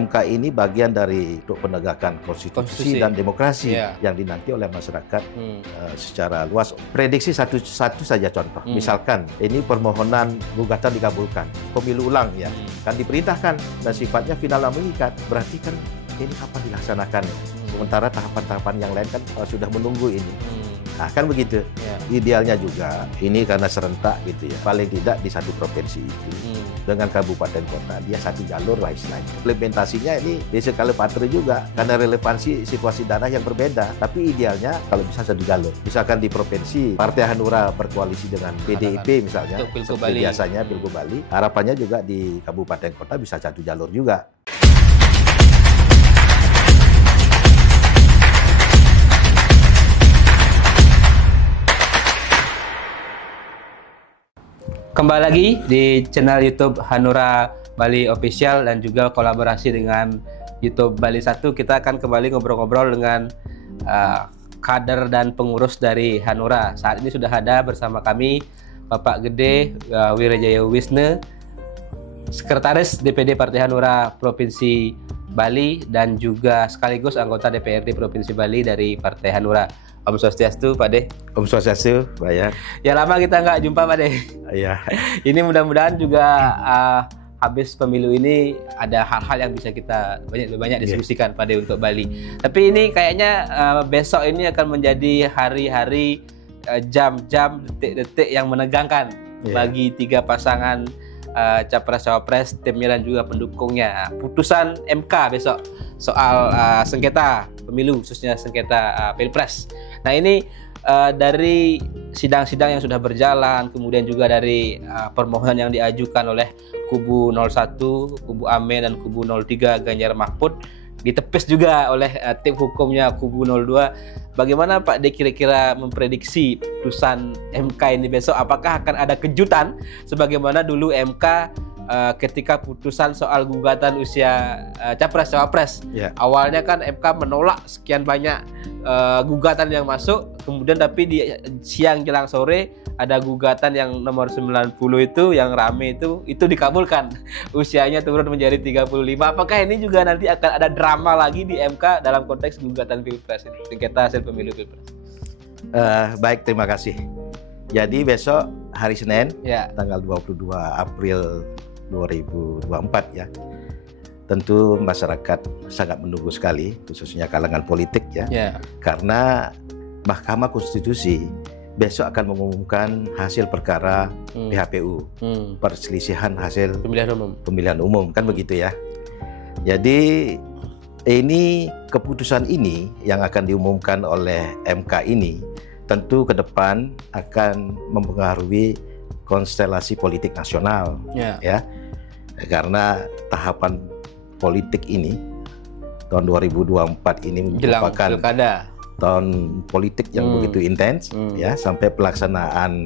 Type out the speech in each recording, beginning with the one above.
MK ini bagian dari untuk penegakan konstitusi dan demokrasi yang dinanti oleh masyarakat secara luas. Prediksi satu saja contoh, misalkan ini permohonan gugatan dikabulkan, pemilu ulang ya, kan diperintahkan dan sifatnya final dan mengikat, berarti kan ini kapan dilaksanakannya? Sementara tahapan-tahapan yang lain kan sudah menunggu ini. Nah, kan begitu. Idealnya juga ini karena serentak gitu ya. Paling tidak di satu provinsi itu dengan kabupaten kota dia satu jalur lah istilahnya. Implementasinya ini di skala patra juga karena relevansi situasi daerah yang berbeda. Tapi idealnya kalau bisa satu jalur. Misalkan di provinsi Partai Hanura berkoalisi dengan PDIP misalnya, seperti biasanya Pilgub Bali. Harapannya juga di kabupaten kota bisa satu jalur juga. Kembali lagi di channel YouTube Hanura Bali Official dan juga kolaborasi dengan YouTube Bali 1. Kita akan kembali ngobrol-ngobrol dengan kader dan pengurus dari Hanura. Saat ini sudah ada bersama kami Bapak Gede Wirajaya Wisnu, Sekretaris DPD Partai Hanura Provinsi Bali dan juga sekaligus anggota DPRD Provinsi Bali dari Partai Hanura. Om Swastiastu, Pak De. Om Swastiastu, Pak ya. Ya lama kita nggak jumpa, Pak De. Iya. Ini mudah-mudahan juga habis pemilu ini ada hal-hal yang bisa kita banyak diskusikan, Pak De, untuk Bali. Tapi ini kayaknya besok ini akan menjadi hari-hari, jam-jam, detik-detik yang menegangkan bagi tiga pasangan capres-cawapres, timnya dan juga pendukungnya. Putusan MK besok soal sengketa pemilu, khususnya sengketa Pilpres. Nah ini dari sidang-sidang yang sudah berjalan, kemudian juga dari permohonan yang diajukan oleh kubu 01, kubu Ame dan kubu 03 Ganjar Mahfud, ditepis juga oleh tim hukumnya kubu 02. Bagaimana Pak De kira-kira memprediksi putusan MK ini besok? Apakah akan ada kejutan sebagaimana dulu MK ketika putusan soal gugatan usia capres-cawapres? Awalnya kan MK menolak sekian banyak gugatan yang masuk, kemudian tapi di siang jelang sore ada gugatan yang nomor 90 itu yang rame itu dikabulkan. Usianya turun menjadi 35. Apakah ini juga nanti akan ada drama lagi di MK dalam konteks gugatan Pilpres ini, sengketa hasil pemilu Pilpres? Baik, terima kasih. Jadi besok hari Senin, tanggal 22 April 2024 ya. Tentu masyarakat sangat menunggu sekali, khususnya kalangan politik ya. Karena Mahkamah Konstitusi besok akan mengumumkan hasil perkara PHPU, perselisihan hasil pemilihan umum kan begitu ya. Jadi ini keputusan ini yang akan diumumkan oleh MK ini tentu ke depan akan mempengaruhi konstelasi politik nasional ya. Karena tahapan politik ini tahun 2024 ini merupakan tahun politik yang begitu intens ya, sampai pelaksanaan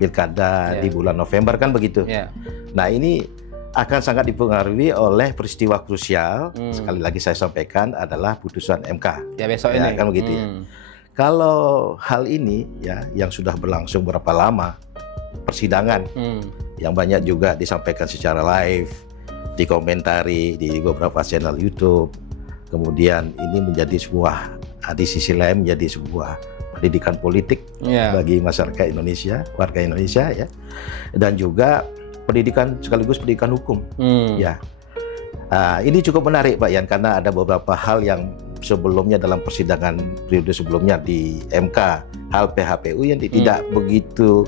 pilkada di bulan November kan begitu. Nah ini akan sangat dipengaruhi oleh peristiwa krusial, sekali lagi saya sampaikan adalah putusan MK besok ini kan begitu ya. Kalau hal ini ya yang sudah berlangsung berapa lama persidangan yang banyak juga disampaikan secara live, dikomentari di beberapa channel YouTube, kemudian ini menjadi sebuah, di sisi lain menjadi sebuah pendidikan politik bagi masyarakat Indonesia, warga Indonesia ya, dan juga pendidikan sekaligus pendidikan hukum ya. Ini cukup menarik Pak Yan, karena ada beberapa hal yang sebelumnya dalam persidangan periode sebelumnya di MK, hal PHPU yang tidak begitu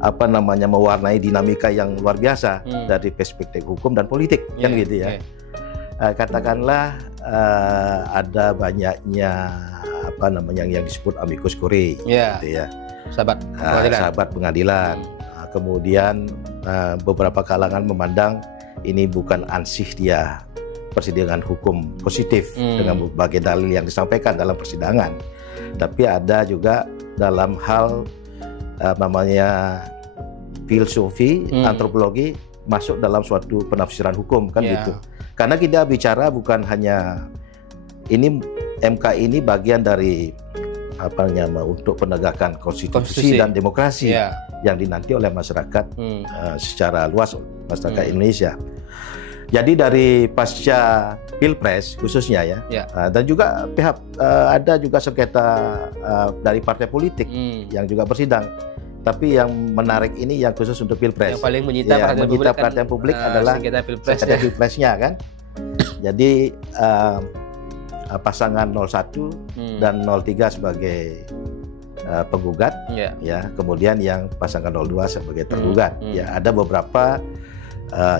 mewarnai dinamika yang luar biasa dari perspektif hukum dan politik kan gitu ya. Katakanlah ada banyaknya yang disebut amicus curiae gitu ya, sahabat pengadilan. Kemudian beberapa kalangan memandang ini bukan ansih dia persidangan hukum positif dengan berbagai dalil yang disampaikan dalam persidangan, tapi ada juga dalam hal filosofi, antropologi masuk dalam suatu penafsiran hukum kan gitu. Karena kita bicara bukan hanya ini, MK ini bagian dari untuk penegakan konstitusi dan demokrasi yang dinanti oleh masyarakat secara luas, masyarakat Indonesia. Jadi dari pasca Pilpres khususnya ya. Dan juga pihak ada juga sengketa dari partai politik yang juga bersidang. Tapi yang menarik ini yang khusus untuk Pilpres. Yang paling menyita perhatian publik adalah sengketa Pilpresnya kan. Jadi pasangan 01 dan 03 sebagai penggugat, ya. Kemudian yang pasangan 02 sebagai tergugat. Ya, ada beberapa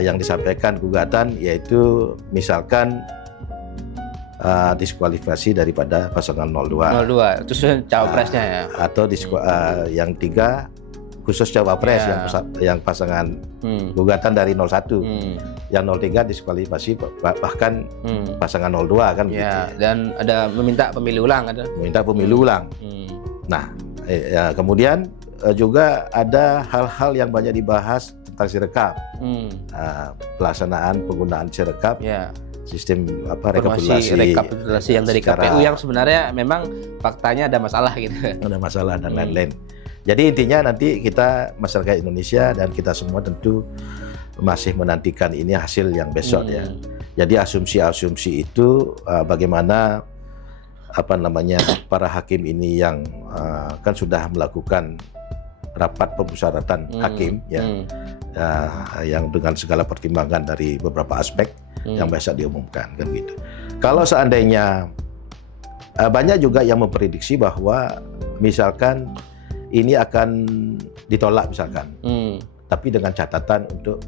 yang disampaikan gugatan, yaitu misalkan diskualifikasi daripada pasangan 02 khusus cawapresnya ya, atau yang 3 khusus cawapres yang pasangan gugatan dari 01, yang 03 diskualifikasi bahkan pasangan 02 kan begitu. Dan ada meminta pemilu ulang, Nah, kemudian juga ada hal-hal yang banyak dibahas tentang Sirekap, pelaksanaan penggunaan Sirekap, sistem rekapitulasi yang dari KPU yang sebenarnya memang faktanya ada masalah gitu. Ada masalah dan lain-lain. Jadi intinya nanti kita masyarakat Indonesia dan kita semua tentu masih menantikan ini hasil yang besok ya. Jadi asumsi-asumsi itu bagaimana para hakim ini yang kan sudah melakukan rapat pemusyawaratan hakim yang dengan segala pertimbangan dari beberapa aspek yang biasa diumumkan kan gitu. Kalau seandainya banyak juga yang memprediksi bahwa misalkan ini akan ditolak misalkan, tapi dengan catatan untuk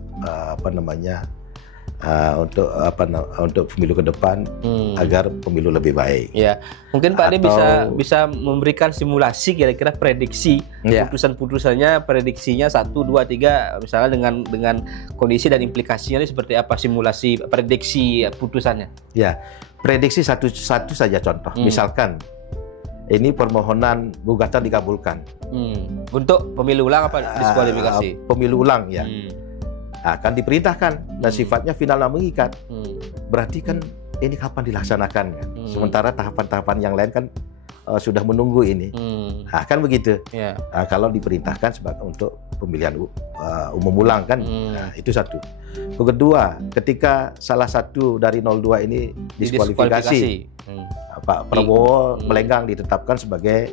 untuk pemilu ke depan agar pemilu lebih baik. Ya, mungkin Pak Ade bisa memberikan simulasi kira-kira prediksi putusan-putusannya, prediksinya 1, 2, 3 misalnya dengan kondisi dan implikasinya ini seperti apa, simulasi prediksi putusannya. Ya, prediksi satu saja contoh. Misalkan ini permohonan gugatan dikabulkan. Untuk pemilu ulang apa diskualifikasi? Pemilu ulang ya. Akan diperintahkan dan sifatnya final dan mengikat. Berarti kan ini kapan dilaksanakan kan? Sementara tahapan-tahapan yang lain kan sudah menunggu ini. Kan begitu. Kalau diperintahkan untuk pemilihan umum ulang kan, itu satu. Kedua, ketika salah satu dari 02 ini diskualifikasi, Pak Prabowo melenggang ditetapkan sebagai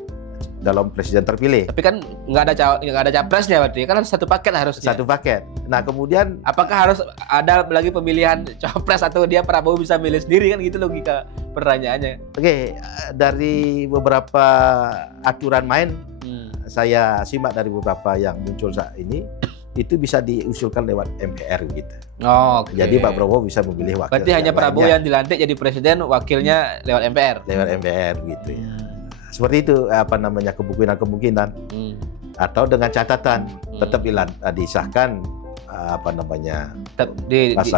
dalam presiden terpilih. Tapi kan nggak ada capresnya, berarti kan satu paket harusnya. Satu paket. Nah kemudian apakah harus ada lagi pemilihan capres atau dia Prabowo bisa milih sendiri kan, gitu logika pertanyaannya. Oke, dari beberapa aturan main saya simak dari beberapa yang muncul saat ini itu bisa diusulkan lewat MPR gitu. Jadi Pak Prabowo bisa memilih wakil. Berarti hanya Prabowo yang dilantik jadi presiden, wakilnya lewat MPR. Lewat MPR gitu ya. Seperti itu kemungkinan atau dengan catatan tetap disahkan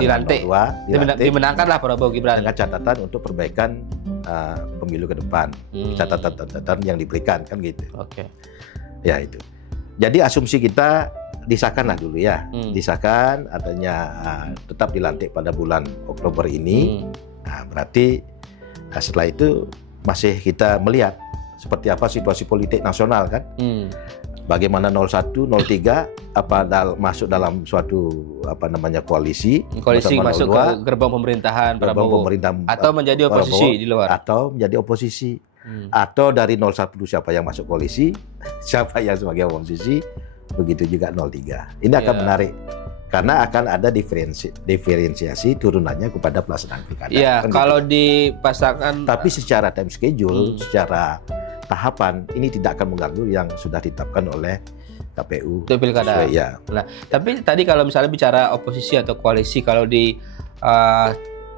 dilantik, dimenangkanlah Prabowo Gibran dengan catatan untuk perbaikan pemilu ke depan, catatan yang diberikan kan gitu. Ya itu. Jadi asumsi kita disahkanlah dulu ya, disahkan adanya tetap dilantik pada bulan Oktober ini. Nah, berarti setelah itu masih kita melihat seperti apa situasi politik nasional kan, bagaimana 01, 03 masuk dalam suatu koalisi masuk ke gerbong pemerintahan Prabowo, atau menjadi oposisi di luar, atau menjadi oposisi, atau dari 01 siapa yang masuk koalisi, siapa yang sebagai oposisi, begitu juga 03. Ini akan menarik karena akan ada diferensiasi turunannya kepada pelaksanaan pilkada. Iya, kan kalau gitu. Dipasangkan. Tapi secara time schedule, secara tahapan ini tidak akan mengganggu yang sudah ditetapkan oleh KPU. Itu pilkada. Ya. Nah, tapi tadi kalau misalnya bicara oposisi atau koalisi, kalau di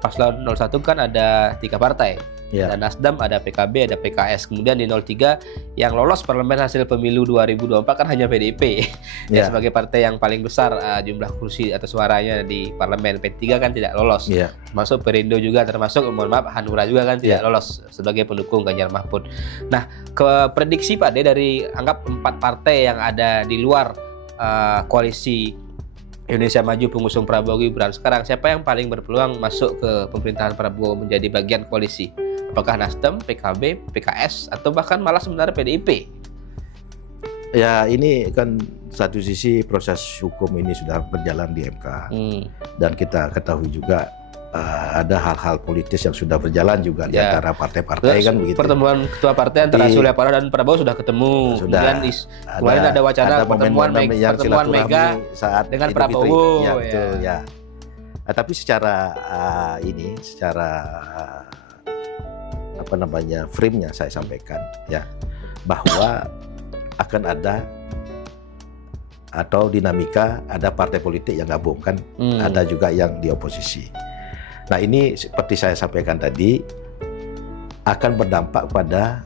paslon 01 kan ada 3 partai. Ada Nasdem, ada PKB, ada PKS. Kemudian di 03 yang lolos parlemen hasil pemilu 2024 kan hanya PDIP. Sebagai partai yang paling besar jumlah kursi atau suaranya di parlemen. P3 kan tidak lolos. Masuk Perindo juga, termasuk Hanura juga kan tidak lolos sebagai pendukung Ganjar Mahfud. Nah, ke prediksi Pak De dari anggap 4 partai yang ada di luar koalisi Indonesia Maju pengusung Prabowo Gibran, sekarang siapa yang paling berpeluang masuk ke pemerintahan Prabowo menjadi bagian koalisi? Apakah Nasdem, PKB, PKS, atau bahkan malah sebenarnya PDIP? Ya ini kan satu sisi proses hukum ini sudah berjalan di MK dan kita ketahui juga ada hal-hal politis yang sudah berjalan juga di antara partai-partai kan begitu. Pertemuan ketua partai antara Surya Paloh dan Prabowo sudah ketemu. Sudah. Kemudian kemarin ada wacana pertemuan Mega saat dengan Prabowo. Ya, betul ya. Tapi secara frame-nya saya sampaikan ya bahwa akan ada atau dinamika, ada partai politik yang gabung kan, ada juga yang di oposisi. Nah ini seperti saya sampaikan tadi akan berdampak pada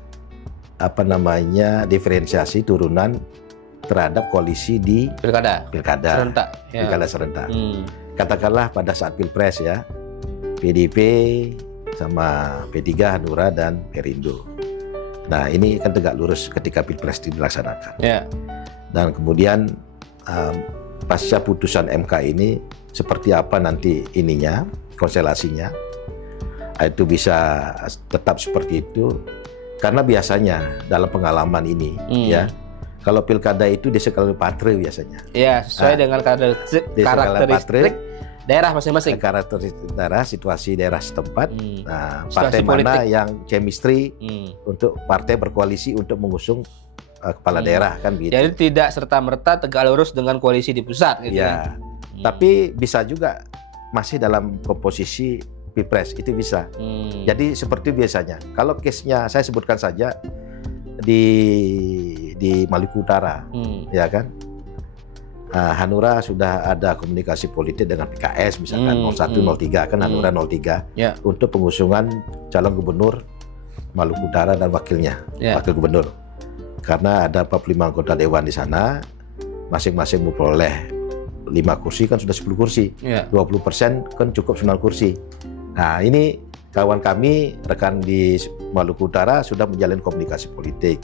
diferensiasi turunan terhadap koalisi di pilkada serentak. Pilkada serentak. Katakanlah pada saat pilpres ya, PDIP sama P3, Hanura dan Perindo. Nah ini kan tegak lurus ketika pilpres dilaksanakan. Dan kemudian pasca putusan MK ini seperti apa nanti ininya, konstelasinya, itu bisa tetap seperti itu. Karena biasanya dalam pengalaman ini ya, kalau pilkada itu di skala patre biasanya. Ya, sesuai dengan karakteristik daerah masing-masing. Karakteristik daerah, situasi daerah setempat. Nah, partai mana yang chemistry untuk partai berkoalisi untuk mengusung kepala daerah kan gitu. Jadi tidak serta-merta tegak lurus dengan koalisi di pusat gitu ya. Tapi bisa juga masih dalam komposisi pilpres, itu bisa. Jadi seperti biasanya. Kalau case-nya saya sebutkan saja di Maluku Utara, ya kan? Hanura sudah ada komunikasi politik dengan PKS misalkan 01, 03 kan Hanura 03 untuk pengusungan calon gubernur Maluku Utara dan wakilnya, wakil gubernur. Karena ada 45 anggota dewan di sana, masing-masing memperoleh 5 kursi kan sudah 10 kursi, 20% kan cukup 9 kursi. Nah ini kawan kami, rekan di Maluku Utara sudah menjalin komunikasi politik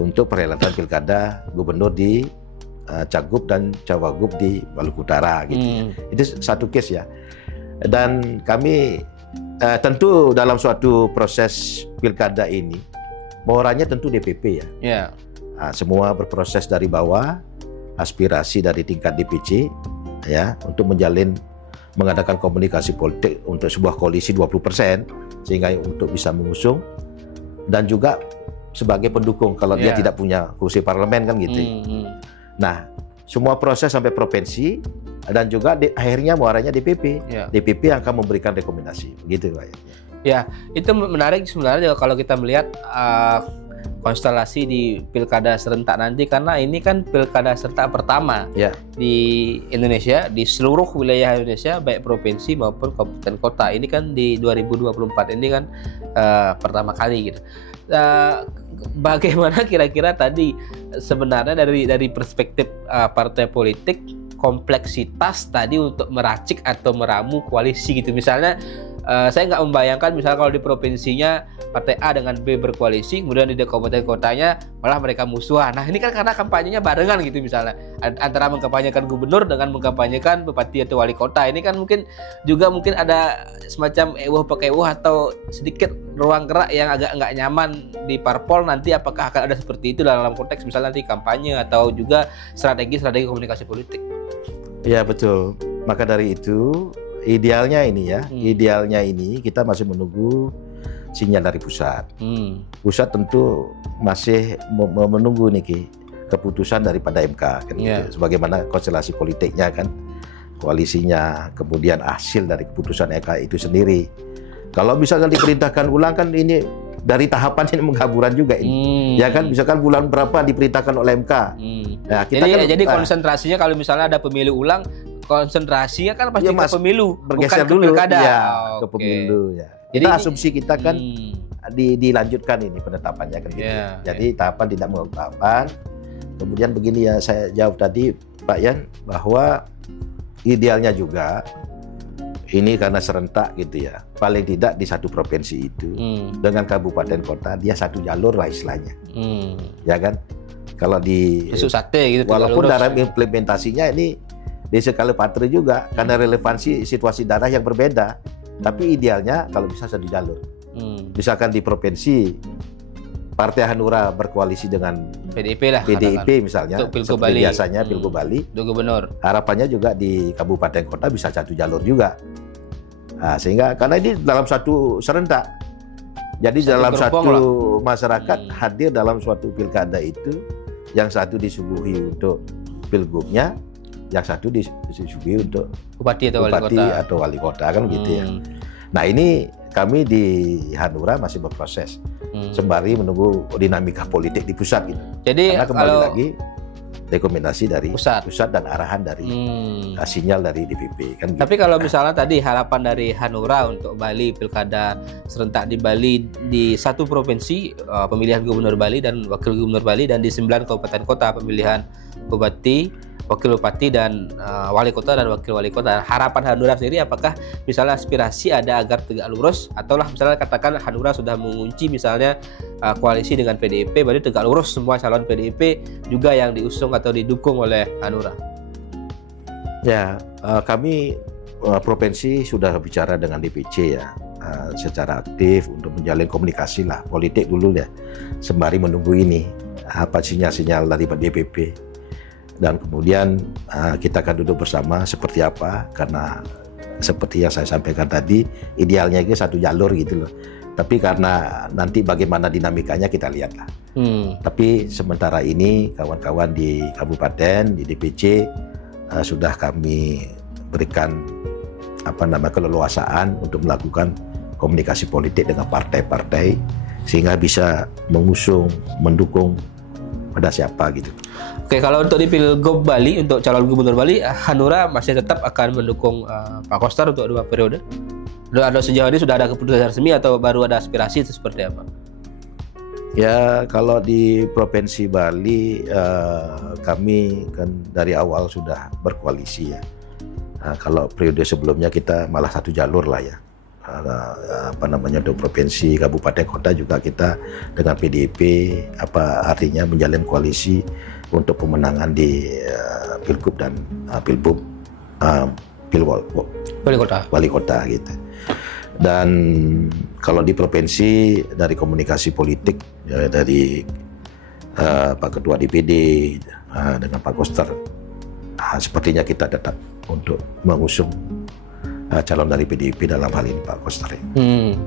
untuk perhelatan pilkada gubernur di Cagup dan Cawagup di Maluku Utara gitu. Itu satu case ya. Dan kami tentu dalam suatu proses pilkada ini moralnya tentu DPP ya. Semua berproses dari bawah, aspirasi dari tingkat DPC ya untuk mengadakan komunikasi politik untuk sebuah koalisi 20% sehingga untuk bisa mengusung dan juga sebagai pendukung kalau dia tidak punya kursi parlemen kan gitu. Nah, semua proses sampai provinsi dan juga akhirnya muaranya DPP. DPP yang akan memberikan rekomendasi, begitu Pak. Ya, itu menarik sebenarnya kalau kita melihat konstelasi di pilkada serentak nanti, karena ini kan pilkada serentak pertama di Indonesia, di seluruh wilayah Indonesia, baik provinsi maupun kabupaten kota. Ini kan di 2024 ini kan pertama kali gitu. Bagaimana kira-kira tadi sebenarnya dari perspektif partai politik kompleksitas tadi untuk meracik atau meramu koalisi gitu, misalnya saya nggak membayangkan misalnya kalau di provinsinya partai A dengan B berkoalisi, kemudian di kabupaten kotanya malah mereka musuhan. Nah ini kan karena kampanyenya barengan gitu, misalnya antara mengkampanyekan gubernur dengan mengkampanyekan bupati atau wali kota. Ini kan mungkin ada semacam pakai atau sedikit ruang gerak yang agak nggak nyaman di parpol nanti. Apakah akan ada seperti itu dalam konteks misalnya nanti kampanye atau juga strategi komunikasi politik? Ya betul. Maka dari itu idealnya ini kita masih menunggu sinyal dari pusat. Pusat tentu masih menunggu nih keputusan daripada MK kan gitu. Sebagaimana konstelasi politiknya kan, koalisinya, kemudian hasil dari keputusan MK itu sendiri. Kalau misalkan diperintahkan ulang kan ini dari tahapan ini mengkaburan juga ini. Ya kan misalkan bulan berapa diperintahkan oleh MK. Nah, jadi konsentrasinya kalau misalnya ada pemilu ulang, konsentrasinya kan pasti ke pemilu, bergeser bukan dulu ke pilkada. ke pemilu ya. Jadi asumsi kita kan dilanjutkan ini penetapannya kan gitu. Jadi tahapan tidak mengganggu tahapan. Kemudian begini ya, saya jawab tadi Pak Yan, bahwa idealnya juga ini karena serentak gitu ya, paling tidak di satu provinsi itu dengan kabupaten kota dia satu jalur lah istilahnya. Ya kan, kalau di walaupun dalam implementasinya ini di skala patre juga karena relevansi situasi daerah yang berbeda, tapi idealnya kalau bisa satu jalur. Misalkan di provinsi Partai Hanura berkoalisi dengan PDIP lah, PDIP misalnya, untuk Pilgub seperti Bali. biasanya Pilgub Bali, untuk gubernur. harapannya juga di kabupaten kota bisa satu jalur juga. Nah, sehingga karena ini dalam satu serentak, jadi dalam satu masyarakat hadir dalam suatu pilkada itu, yang satu disuguhi untuk pilgubnya, yang satu disuguhi untuk bupati atau wali kota kan gitu ya. Nah ini kami di Hanura masih berproses sembari menunggu dinamika politik di pusat gitu. Jadi karena kembali lagi rekomendasi dari pusat dan arahan dari sinyal dari DPP kan. Tapi kalau misalnya tadi harapan dari Hanura untuk Bali, pilkada serentak di Bali di satu provinsi, pemilihan gubernur Bali dan wakil gubernur Bali, dan di 9 kabupaten kota pemilihan bupati, wakil bupati, dan wali kota dan wakil wali kota. Harapan Hanura sendiri apakah misalnya aspirasi ada agar tegak lurus, ataulah misalnya katakan Hanura sudah mengunci misalnya koalisi dengan PDIP, berarti tegak lurus semua calon PDIP juga yang diusung atau didukung oleh Hanura? Ya, kami provinsi sudah bicara dengan DPC ya, secara aktif untuk menjalin komunikasi lah politik dulu ya, sembari menunggu ini apa sinyal-sinyal dari DPP. Dan kemudian kita akan duduk bersama seperti apa, karena seperti yang saya sampaikan tadi, idealnya itu satu jalur gitu loh. Tapi karena nanti bagaimana dinamikanya kita lihatlah. Tapi sementara ini kawan-kawan di kabupaten, di DPC sudah kami berikan keleluasaan untuk melakukan komunikasi politik dengan partai-partai sehingga bisa mengusung, mendukung pada siapa gitu. Oke, kalau untuk di Pilgub Bali, untuk calon gubernur Bali, Hanura masih tetap akan mendukung Pak Koster untuk 2 periode? Ada sejauh ini sudah ada keputusan resmi atau baru ada aspirasi, itu seperti apa? Ya, kalau di Provinsi Bali kami kan dari awal sudah berkoalisi ya. Kalau periode sebelumnya kita malah satu jalur lah ya. Untuk provinsi, kabupaten, kota juga kita dengan PDIP artinya menjalin koalisi untuk pemenangan di Pilgub dan wali kota gitu. Dan kalau di provinsi dari komunikasi politik dari Pak Ketua DPD dengan Pak Koster, sepertinya kita tetap untuk mengusung calon dari PDIP dalam hal ini Pak Koster.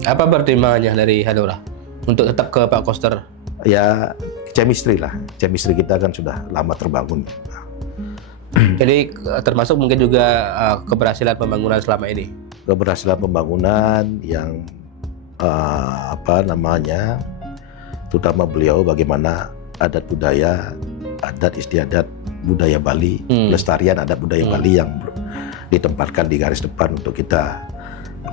Apa pertimbangannya dari Hanura untuk tetap ke Pak Koster? Ya chemistry lah, chemistry kita kan sudah lama terbangun. Jadi termasuk mungkin juga keberhasilan pembangunan selama ini. Keberhasilan pembangunan yang terutama beliau bagaimana adat budaya, adat istiadat budaya Bali, pelestarian adat budaya Bali yang ditempatkan di garis depan untuk kita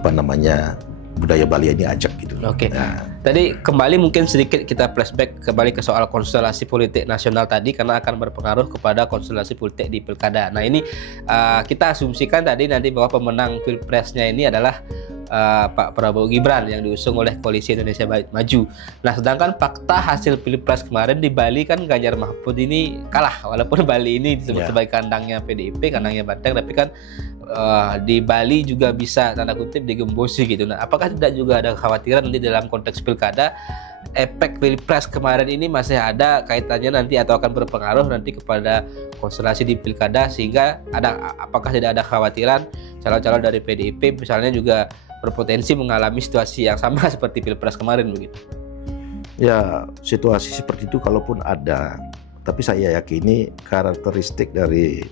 budaya Bali ini ajak gitu. Oke. Nah, tadi kembali mungkin sedikit kita flashback kembali ke soal konstelasi politik nasional tadi, karena akan berpengaruh kepada konstelasi politik di pilkada. Nah ini kita asumsikan tadi nanti bahwa pemenang pilpresnya ini adalah Pak Prabowo Gibran yang diusung oleh Koalisi Indonesia Maju. Nah, sedangkan fakta hasil pilpres kemarin di Bali kan Ganjar Mahfud ini kalah, walaupun Bali ini disebut sebagai kandangnya PDIP, kandangnya Banteng, tapi kan di Bali juga bisa tanda kutip digembosi gitu. Nah, apakah tidak juga ada kekhawatiran nanti dalam konteks pilkada efek pilpres kemarin ini masih ada kaitannya nanti atau akan berpengaruh nanti kepada konstelasi di pilkada, sehingga apakah tidak ada kekhawatiran calon-calon dari PDIP misalnya juga berpotensi mengalami situasi yang sama seperti pilpres kemarin begitu? Ya, situasi seperti itu kalaupun ada, tapi saya yakini karakteristik dari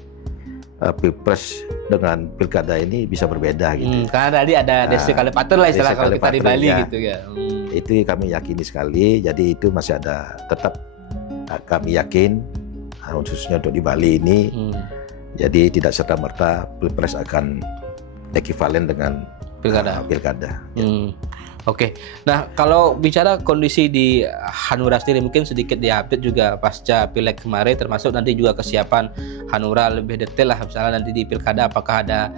pilpres dengan pilkada ini bisa berbeda gitu. Karena tadi ada desikalipator lah istilah kalau kita di Bali ya, gitu ya. Itu kami yakini sekali. Jadi itu masih ada, tetap kami yakin khususnya untuk di Bali ini. Jadi tidak serta-merta pilpres akan ekivalen dengan pilkada. Oke. Nah, kalau bicara kondisi di Hanura sendiri, mungkin sedikit diupdate juga pasca Pileg kemarin, termasuk nanti juga kesiapan Hanura lebih detail lah, misalnya nanti di pilkada apakah ada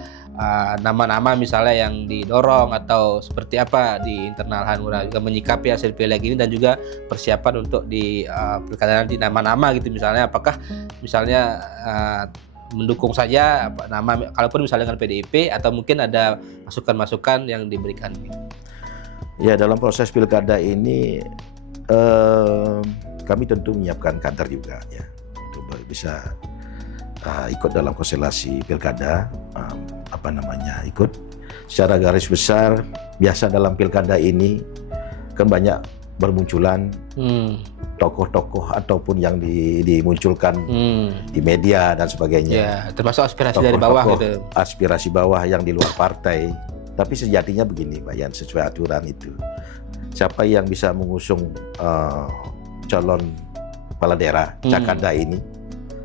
nama-nama misalnya yang didorong atau seperti apa di internal Hanura juga menyikapi hasil Pileg ini, dan juga persiapan untuk di pilkada nanti nama-nama gitu, misalnya apakah misalnya mendukung saja nama, kalaupun misalnya dengan PDIP, atau mungkin ada masukan-masukan yang diberikan. Ya, dalam proses pilkada ini kami tentu menyiapkan kader juga ya untuk bisa ikut dalam konstelasi pilkada, ikut secara garis besar. Biasa dalam pilkada ini kan banyak bermunculan tokoh-tokoh ataupun yang dimunculkan di media dan sebagainya. Ya, termasuk aspirasi dari bawah gitu. Aspirasi bawah yang di luar partai. Tapi sejatinya begini, Pak Yan, sesuai aturan itu. Siapa yang bisa mengusung calon kepala daerah Cakada ini,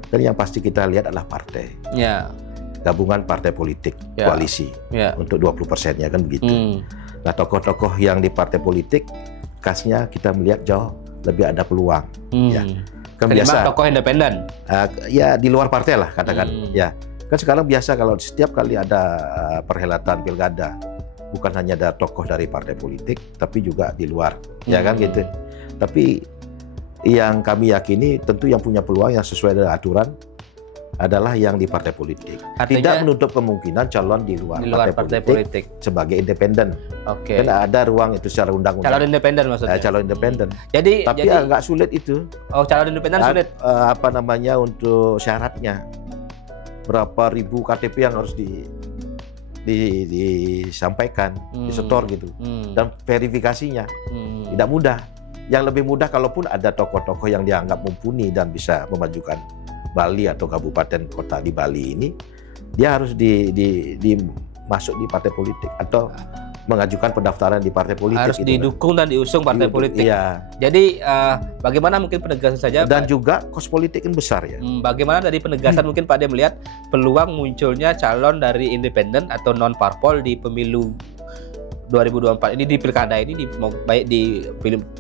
dan yang pasti kita lihat adalah partai. Ya. Gabungan partai politik, koalisi. Untuk 20%-nya kan begitu. Nah, tokoh-tokoh yang di partai politik, khasnya kita melihat jauh lebih ada peluang. Ya. Kan biasa tokoh independen. Ya di luar partai lah katakan. Ya. Kan sekarang biasa kalau setiap kali ada perhelatan pilkada, bukan hanya ada tokoh dari partai politik, tapi juga di luar, ya kan gitu. Tapi yang kami yakini tentu yang punya peluang yang sesuai dengan aturan adalah yang di partai politik. Artinya, tidak menutup kemungkinan calon di luar partai politik sebagai independen. Oke. Kan ada ruang itu secara undang-undang. Calon independen maksudnya. Calon independen. Jadi agak sulit itu. Oh, calon independen sulit. Untuk syaratnya. Berapa ribu KTP yang harus disampaikan, disetor gitu. Dan verifikasinya tidak mudah. Yang lebih mudah kalaupun ada tokoh-tokoh yang dianggap mumpuni dan bisa memajukan Bali atau kabupaten kota di Bali ini, dia harus masuk di partai politik atau mengajukan pendaftaran di partai politik. Harus didukung dan diusung partai politik. Iya. Jadi bagaimana mungkin penegasan saja dan juga kos politik kan besar ya. Bagaimana dari penegasan mungkin Pak De melihat peluang munculnya calon dari independen atau non parpol di pemilu 2024 ini, di pilkada ini, baik di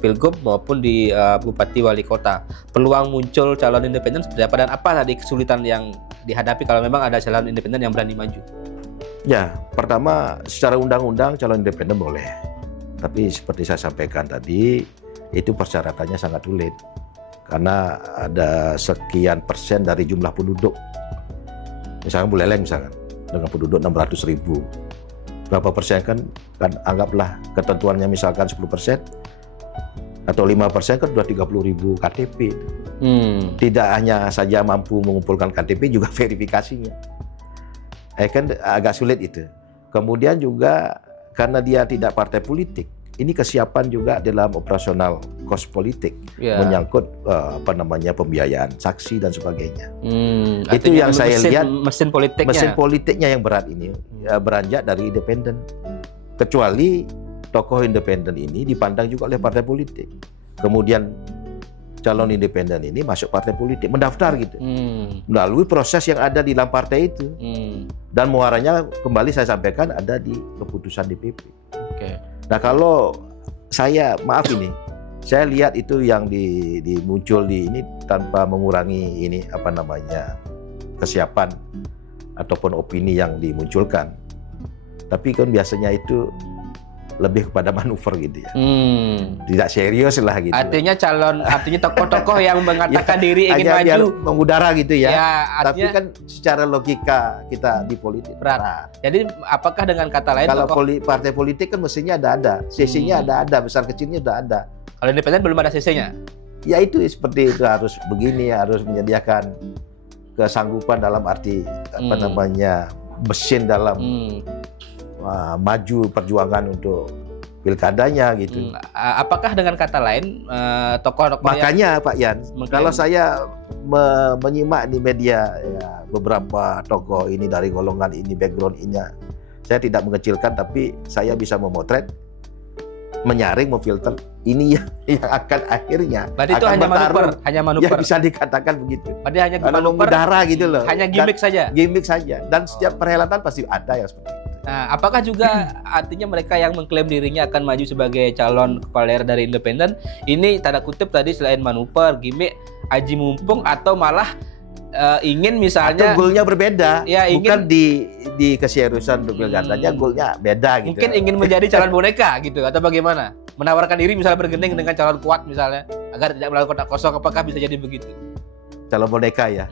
pilgub maupun di bupati wali kota. Peluang muncul calon independen seperti apa dan apa tadi kesulitan yang dihadapi kalau memang ada calon independen yang berani maju? Ya, pertama secara undang-undang calon independen boleh. Tapi seperti saya sampaikan tadi, itu persyaratannya sangat sulit. Karena ada sekian persen dari jumlah penduduk. Misalkan Buleleng dengan penduduk 600.000. Berapa persen kan anggaplah ketentuannya misalkan 10% atau 5% kan sudah 30.000 KTP. Tidak hanya saja mampu mengumpulkan KTP, juga verifikasinya. Kan agak sulit itu. Kemudian juga karena dia tidak partai politik, ini kesiapan juga dalam operasional kos politik, menyangkut pembiayaan saksi dan sebagainya. Itu yang saya lihat mesin politiknya yang berat ini, beranjak dari independen. Kecuali tokoh independen ini dipandang juga oleh partai politik. Kemudian calon independen ini masuk partai politik, mendaftar gitu, melalui proses yang ada di dalam partai itu, dan muaranya kembali saya sampaikan ada di keputusan DPP. Nah kalau saya saya lihat itu yang muncul di ini tanpa mengurangi ini kesiapan ataupun opini yang dimunculkan, tapi kan biasanya itu lebih kepada manuver gitu ya, tidak serius lah gitu. Artinya tokoh-tokoh yang mengatakan diri ingin maju mengudara gitu ya. Artinya, tapi kan secara logika kita di politik berat. Jadi apakah dengan kata lain kalau partai politik kan mestinya ada CC-nya ada, besar kecilnya sudah ada. Kalau independen belum ada CC-nya. Ya itu seperti itu, harus begini, harus menyediakan kesanggupan dalam arti mesin dalam maju perjuangan untuk pilkadanya gitu. Apakah dengan kata lain tokoh-tokoh makanya Pak Yan, kalau saya menyimak di media ya, beberapa tokoh ini dari golongan ini, background ini, saya tidak mengecilkan, tapi saya bisa memotret, menyaring, memfilter ini yang akan akhirnya. Berarti itu hanya manuver. Ya bisa dikatakan begitu. Berarti hanya manuver, mengudara gitu loh. Hanya gimmick saja. Gimmick saja. Dan setiap perhelatan pasti ada yang seperti itu. Nah, apakah juga artinya mereka yang mengklaim dirinya akan maju sebagai calon kepala daerah dari independen ini tanda kutip tadi selain manuver, gimmick, aji mumpung, atau malah ingin misalnya atau goalnya berbeda, ya, bukan di keseriusan untuk pilkadanya, goalnya beda gitu. Mungkin ingin menjadi calon boneka gitu atau bagaimana? Menawarkan diri misalnya bergending dengan calon kuat misalnya agar tidak melakukan kotak kosong, apakah bisa jadi begitu? Calon boneka ya.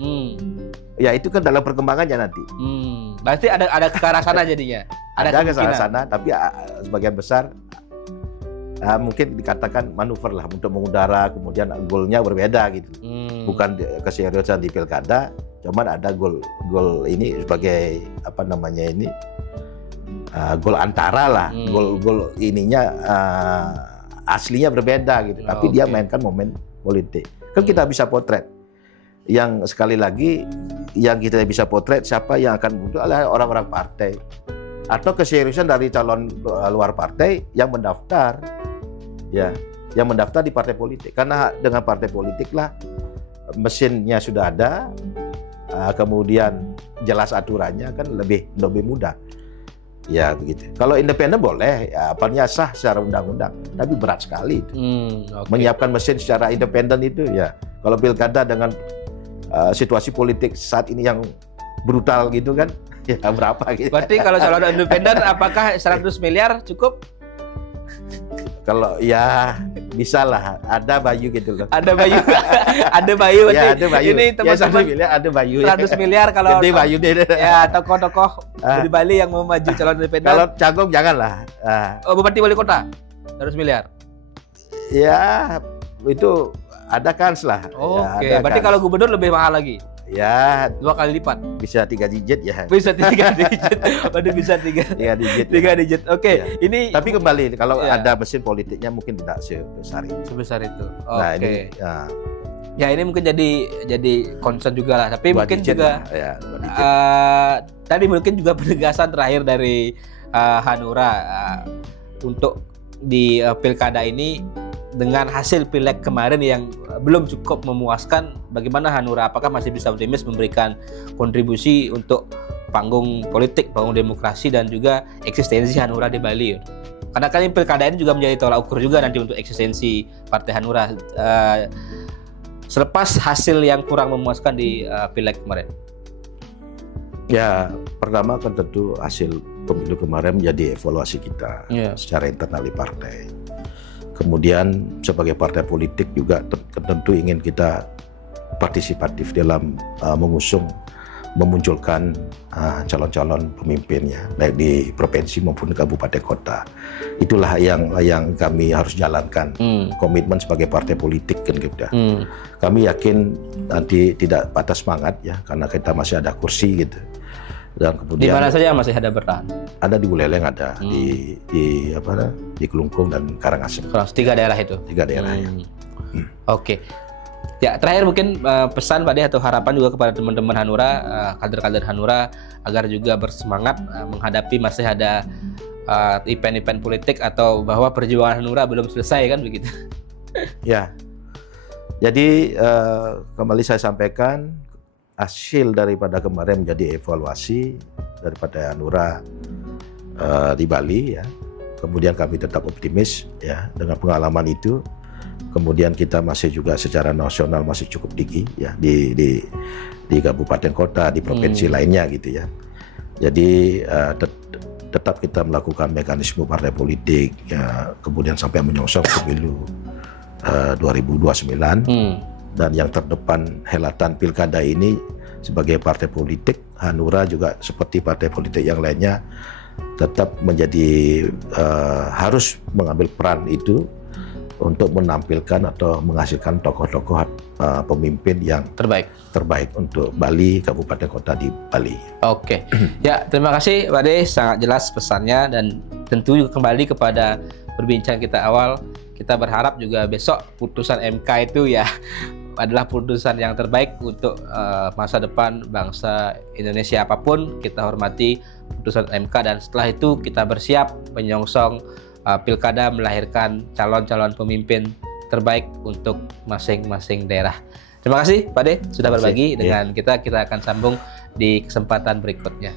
Ya itu kan dalam perkembangannya nanti. Berarti ada ke arah sana jadinya. Ada ke arah sana, tapi sebagian besar mungkin dikatakan manuver lah untuk mengudara, kemudian goalnya berbeda gitu. Bukan keseriusan di pilkada, cuman ada goal ini sebagai apa namanya ini goal antara lah, goal ininya aslinya berbeda gitu. Tapi dia mainkan momen politik. Kan kita bisa potret. Yang sekali lagi yang kita bisa potret siapa yang akan muncul adalah orang-orang partai atau keseriusan dari calon luar partai yang mendaftar, ya, yang mendaftar di partai politik. Karena dengan partai politik lah mesinnya sudah ada, kemudian jelas aturannya kan lebih mudah. Ya begitu. Kalau independen boleh, ya apanya sah secara undang-undang, tapi berat sekali itu. Menyiapkan mesin secara independen itu ya. Kalau pilkada dengan situasi politik saat ini yang brutal gitu kan, ya berapa gitu. Berarti kalau calon independen apakah 100 miliar cukup? Kalau ya bisa lah, ada Bayu gitu loh. Ada Bayu. Ada Bayu. Ya, ada Bayu. Ini teman-teman ya, ada Bayu. 100 miliar kalau Gede Bayu deh. Ya, tokoh-tokoh di Bali yang mau maju calon independen. Kalau Cagong janganlah. Oh, bupati wali kota 100 miliar. Ya, itu ada kans lah. Oke, ya, berarti kalau gubernur lebih mahal lagi. Ya, 2 kali lipat. Bisa 3 digit ya. Bisa 3 digit. Waduh, bisa 3 digit. 3 digit. Oke, ya. Ini tapi kembali kalau ada mesin politiknya mungkin tidak sebesar itu. Sebesar itu. Nah, Oke. ini ya ini mungkin jadi concern juga lah. Tapi mungkin juga tadi mungkin juga penegasan terakhir dari Hanura untuk di pilkada ini dengan hasil pileg kemarin yang belum cukup memuaskan, bagaimana Hanura? Apakah masih bisa optimis memberikan kontribusi untuk panggung politik, panggung demokrasi dan juga eksistensi Hanura di Bali? Karena kan pilkada ini juga menjadi tolak ukur juga nanti untuk eksistensi Partai Hanura selepas hasil yang kurang memuaskan di pileg kemarin. Ya, pertama kan tentu hasil pemilu kemarin menjadi evaluasi kita secara internal di partai. Kemudian sebagai partai politik juga tentu ingin kita partisipatif dalam memunculkan calon-calon pemimpinnya, baik di provinsi maupun kabupaten kota. Itulah yang kami harus jalankan, komitmen sebagai partai politik kan kita. Kami yakin nanti tidak patah semangat ya, karena kita masih ada kursi gitu. Dan kemudian di mana saja masih ada bertahan? Ada di Buleleng, ada di Kelungkung dan Karangasem. 3 daerah itu. 3 daerah ya. Oke. Ya, terakhir mungkin pesan Pak De atau harapan juga kepada teman-teman Hanura, kader-kader Hanura agar juga bersemangat menghadapi masih ada event-event politik atau bahwa perjuangan Hanura belum selesai kan begitu. Ya. Jadi kembali saya sampaikan hasil daripada kemarin menjadi evaluasi daripada Hanura di Bali ya. Kemudian kami tetap optimis ya dengan pengalaman itu. Kemudian kita masih juga secara nasional masih cukup tinggi ya di kabupaten kota, di provinsi lainnya gitu ya. Jadi tetap kita melakukan mekanisme partai politik ya, kemudian sampai menyongsong pemilu 2029. Dan yang terdepan helatan pilkada ini sebagai partai politik, Hanura juga seperti partai politik yang lainnya tetap menjadi harus mengambil peran itu untuk menampilkan atau menghasilkan tokoh-tokoh pemimpin yang terbaik untuk Bali, kabupaten kota di Bali. Oke, ya terima kasih Pak De, sangat jelas pesannya dan tentu juga kembali kepada perbincangan kita awal. Kita berharap juga besok putusan MK itu ya adalah putusan yang terbaik untuk masa depan bangsa Indonesia. Apapun kita hormati putusan MK dan setelah itu kita bersiap menyongsong pilkada melahirkan calon-calon pemimpin terbaik untuk masing-masing daerah. Terima kasih Pak De sudah berbagi dengan kita. Kita akan sambung di kesempatan berikutnya.